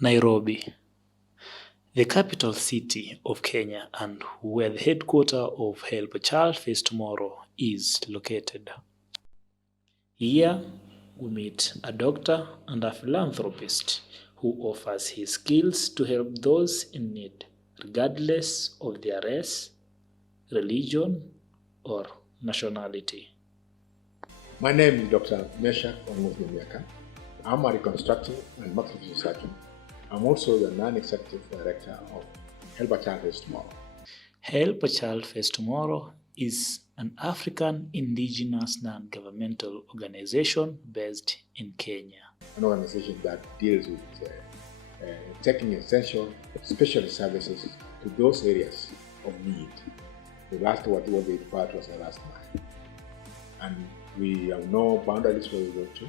Nairobi, the capital city of Kenya and where the headquarters of Help Child Face Tomorow is located. Here, we meet a doctor and a philanthropist who offers his skills to help those in need, regardless of their race, religion, or nationality. My name is Dr. Meshach Ongunyaka. I'm a reconstructive and maxillary surgeon. I'm also the non-executive director of Help Child Face Tomorow. Help Child Face Tomorrow is an African indigenous non-governmental organization based in Kenya. An organization that deals with taking essential specialist services to those areas of need. The last what they refer to as the last mile. And we have no boundaries where we go to.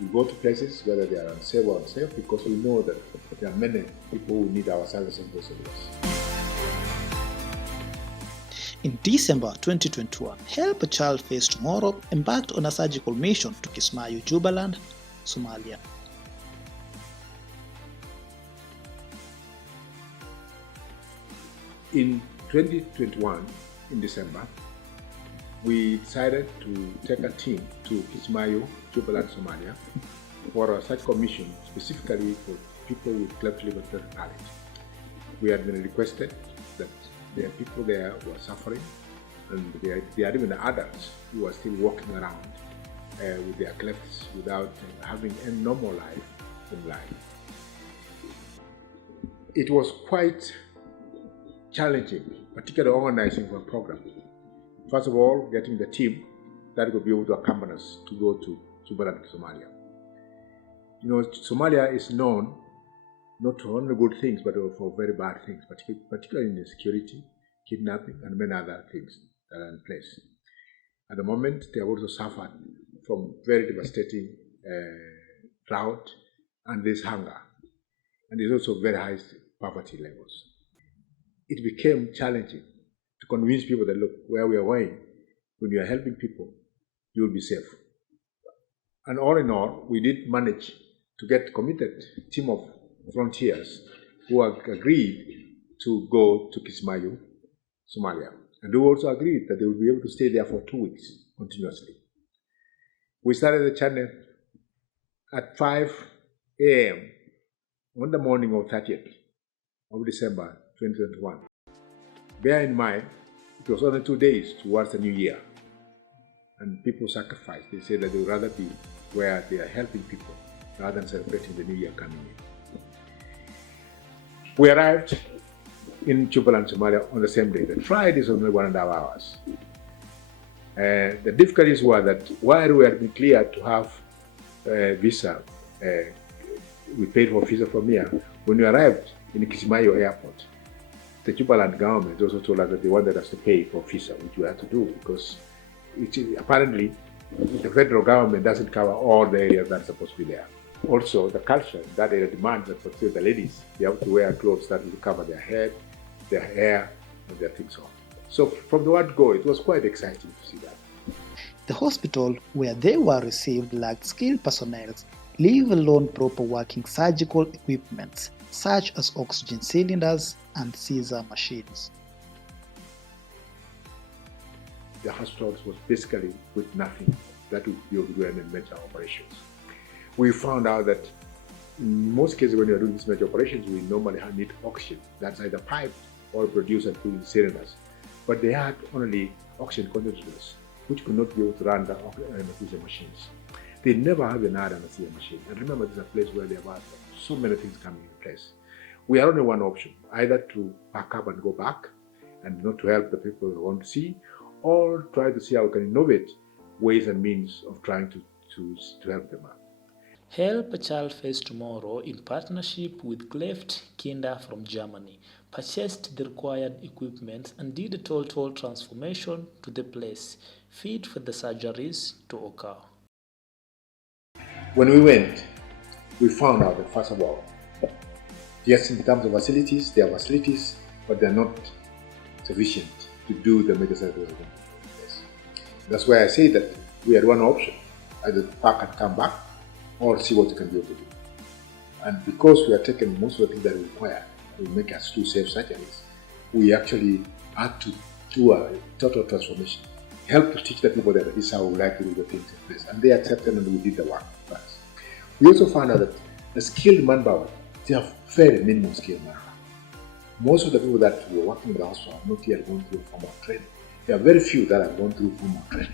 We go to places whether they are unsafe or unsafe because we know that there are many people who need our services in those areas. In December 2021, Help Child Face Tomorrow embarked on a surgical mission to Kismayo, Jubaland, Somalia. In 2021, in December, we decided to take a team to Kismayo, Jubaland, Somalia, for a surgical mission specifically for people with cleft liver palate. We had been requested that there are people there who are suffering, and there are even adults who are still walking around with their clefts without having a normal life in life. It was quite challenging, particularly organizing for a program. First of all, getting the team that would be able to accompany us to go to Jubaland, Somalia. You know, Somalia is known not for only good things, but for very bad things, particularly in insecurity, kidnapping, and many other things that are in place. At the moment, they have also suffered from very devastating drought and this hunger, and there's also very high poverty levels. It became challenging to convince people that, look, where we are going, when you are helping people, you will be safe. And all in all, we did manage to get a committed team of volunteers who agreed to go to Kismayo, Somalia. And they also agreed that they will be able to stay there for 2 weeks continuously. We started the channel at 5 a.m. on the morning of 30th of December 2021. Bear in mind, it was only 2 days towards the new year. And people sacrificed. They said that they would rather be where they are helping people rather than celebrating the new year coming in. We arrived in Jubaland, Somalia on the same day. The flight is only 1.5 hours. The difficulties were that while we had been cleared to have a visa, we paid for visa from here. When we arrived in Kismayo airport, the Jubaland government also told us that they wanted us to pay for visa, which we had to do because apparently the federal government doesn't cover all the areas that are supposed to be there. Also, the culture in that area demands that for the ladies, they have to wear clothes that will cover their head, their hair, and their things on. So from the word go, it was quite exciting to see that. The hospital where they were received lacked skilled personnel, leave alone proper working surgical equipment, such as oxygen cylinders and Caesar machines. The hospital was basically with nothing that would be able to do any major operations. We found out that in most cases when you are doing these major operations, we normally need oxygen. That's either piped or produced and put in cylinders. But they had only oxygen concentrators, which could not be able to run the anesthesia machines. They never have an anesthesia machine. And remember, this is a place where there are so many things coming in place. We had only one option, either to pack up and go back and not to help the people we want to see, or try to see how we can innovate ways and means of trying to help them out. Help Child Face Tomorrow, in partnership with Cleft-Kinder from Germany, purchased the required equipment and did a total transformation to the place, fit for the surgeries to occur. When we went, we found out that first of all, yes, in terms of facilities, there are facilities, but they're not sufficient to do the major surgery. That's why I say that we had one option, either pack and come back, or see what you can be able to do. And because we are taking most of the things that we require to make us do safe surgeries, we actually had to do a total transformation. Help to teach the people that this is how we like to do the things in place. And they accepted and we did the work for us. We also found out that the skilled manpower, they have very minimum skilled manpower. Most of the people that were working in the hospital have not yet gone through formal training. There are very few that have gone through formal training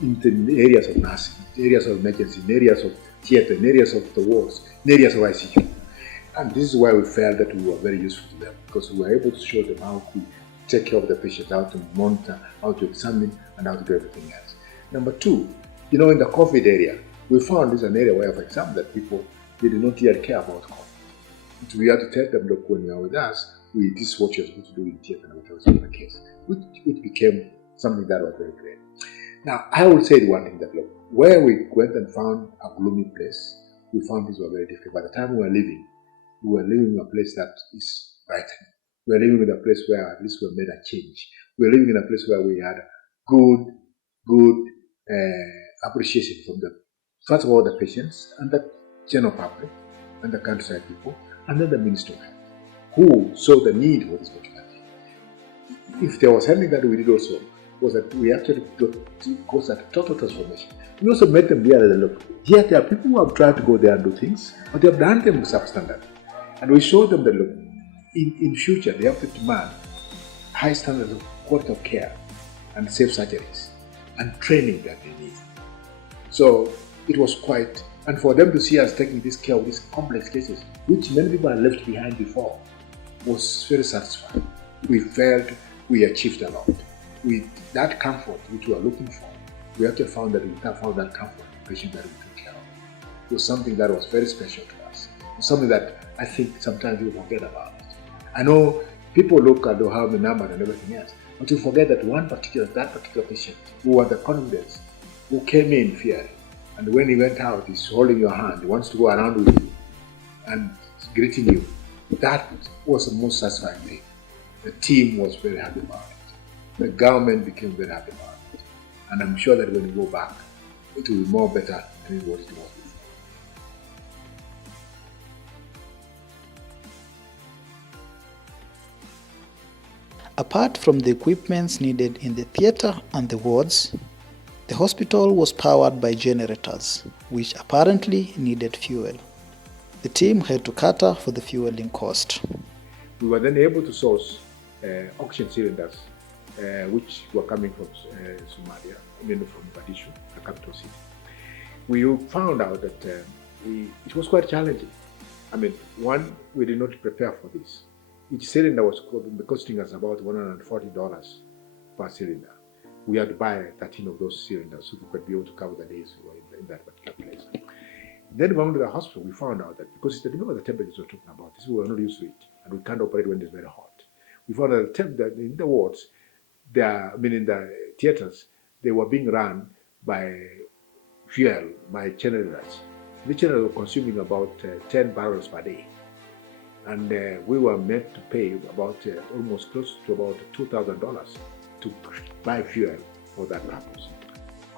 in the areas of nursing, in areas of emergency, in areas of theatre, in areas of the wards, in areas of ICU. And this is why we felt that we were very useful to them, because we were able to show them how to take care of the patient, how to monitor, how to examine, and how to do everything else. Number two, in the COVID area, we found this is an area where, for example, that people, they did not yet care about COVID. So we had to tell them, look, when you are with us, this is what you're supposed to do in theatre and whatever was in the case, which became something that was very great. Now, I will say one thing that, look, where we went and found a gloomy place, we found things were very difficult. By the time we were living in a place that is brightening. We were living in a place where at least we made a change. We were living in a place where we had good appreciation from first of all, the patients and the general public and the countryside people, and then the Minister of Health, who saw the need for this particular thing. If there was something that we did also, was that we actually caused a total transformation. We also made them realize that, look, here there are people who have tried to go there and do things, but they have done them substandard. And we showed them that, look, in future they have to demand high standards of quality of care and safe surgeries and training that they need. So it was quite, and for them to see us taking this care of these complex cases, which many people had left behind before, was very satisfying. We felt we achieved a lot. With that comfort which we were looking for, we actually found that we found that comfort in the patient that we took care of. It was something that was very special to us. It was something that I think sometimes people forget about. I know people look at how the number and everything else, but you forget that that particular patient who was the confidence, who came in fearing, and when he went out, he's holding your hand, he wants to go around with you and greeting you. That was the most satisfying thing. The team was very happy about it. The government became very happy about it. And I'm sure that when we go back, it will be more better than what it was before. Apart from the equipments needed in the theatre and the wards, the hospital was powered by generators, which apparently needed fuel. The team had to cater for the fueling cost. We were then able to source oxygen cylinders, which were coming from Somalia, from Mogadishu, the capital city. We found out that it was quite challenging. One, we did not prepare for this. Each cylinder was costing us about $140 per cylinder. We had to buy 13 of those cylinders so we could be able to cover the days we were in that particular place. Then when we went to the hospital, we found out that because remember the temperatures we're talking about, we were not used to it, and we can't operate when it's very hot. We found out that in the wards, in the theaters, they were being run by fuel, by generators. The generators were consuming about 10 barrels per day. And we were meant to pay about almost close to about $2,000 to buy fuel for that purpose.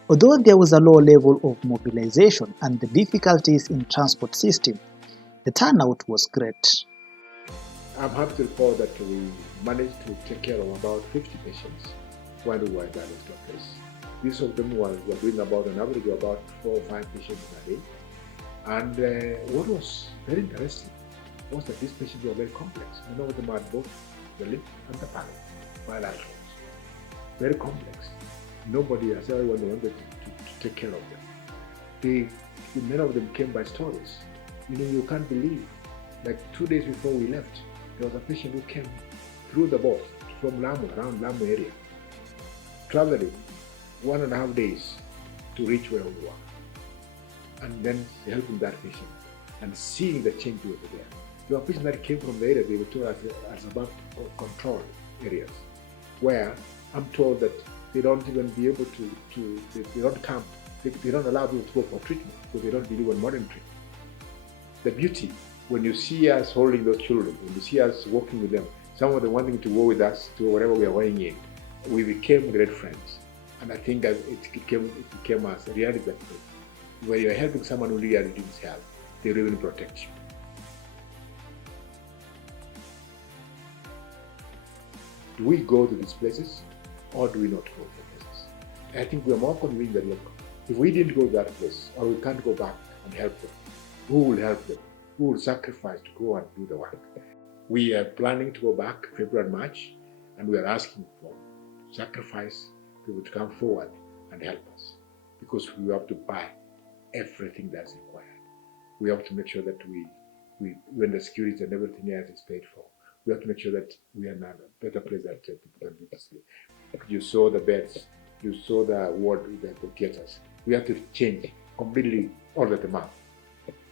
Although there was a low level of mobilization and the difficulties in transport system, the turnout was great. I'm happy to report that we managed to take care of about 50 patients while we were in that place. These of them were doing about an average of about 4 or 5 patients a day. And what was very interesting was that these patients were very complex. Many of them had both the lip and the palate, bilaterals. Very complex. Nobody has ever wanted to take care of them. Many of them came by stories. You can't believe. Like 2 days before we left, there was a patient who came through the boat from Lamu, around Lamu area, traveling 1.5 days to reach where we were. And then helping that patient and seeing the change over there. There were patients that came from the area they were told as above control areas, where I'm told that they don't even be able they don't come, they don't allow people to go for treatment because they don't believe in modern treatment. The beauty, when you see us holding those children, when you see us walking with them, some of them wanting to go with us to wherever we are going in, we became great friends. And I think that it became as a reality that when you're helping someone who really needs help, they really protect you. Do we go to these places or do we not go to the places? I think we are more convinced that, look, if we didn't go to that place or we can't go back and help them, who will help them? Who will sacrifice to go and do the work? We are planning to go back February, March, and we are asking for sacrifice, people to come forward and help us, because we have to buy everything that's required. We have to make sure that when the security and everything else is paid for, we have to make sure that we are in a better place that people can do this. You saw the beds, you saw the ward, the theaters. We have to change completely order them up.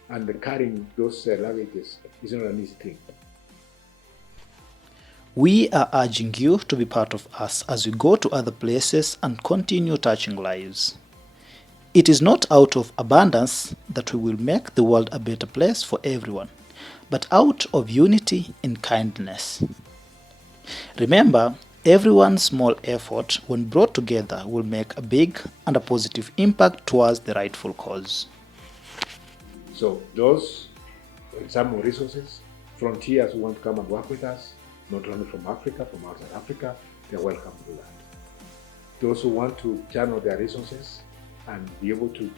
And carrying those luggages is not an easy thing. We are urging you to be part of us as we go to other places and continue touching lives. It is not out of abundance that we will make the world a better place for everyone, but out of unity and kindness. Remember, everyone's small effort, when brought together, will make a big and a positive impact towards the rightful cause. So those, some resources, frontiers who want to come and work with us, not only from Africa, from outside Africa, they are welcome to do that. Those who want to channel their resources and be able to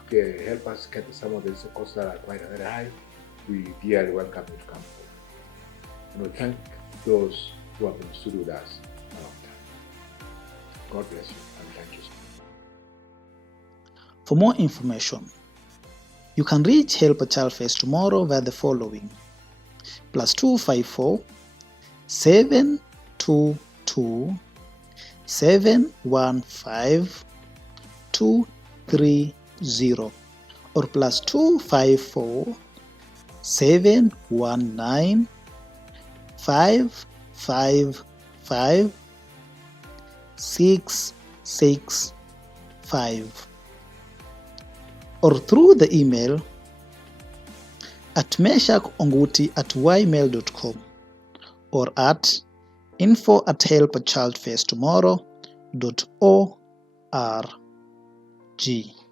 help us get some of the costs that are quite very high, we dearly welcome you to come forward. And we thank those who have been stood with us a long time. God bless you and thank you so much. For more information, you can reach Help a Child Face Tomorrow via the following: +254 722 715 230 or +254 719 555 665 or through the email at meshakonguti@ymail.com or at info@helpachildfacetomorrow.org.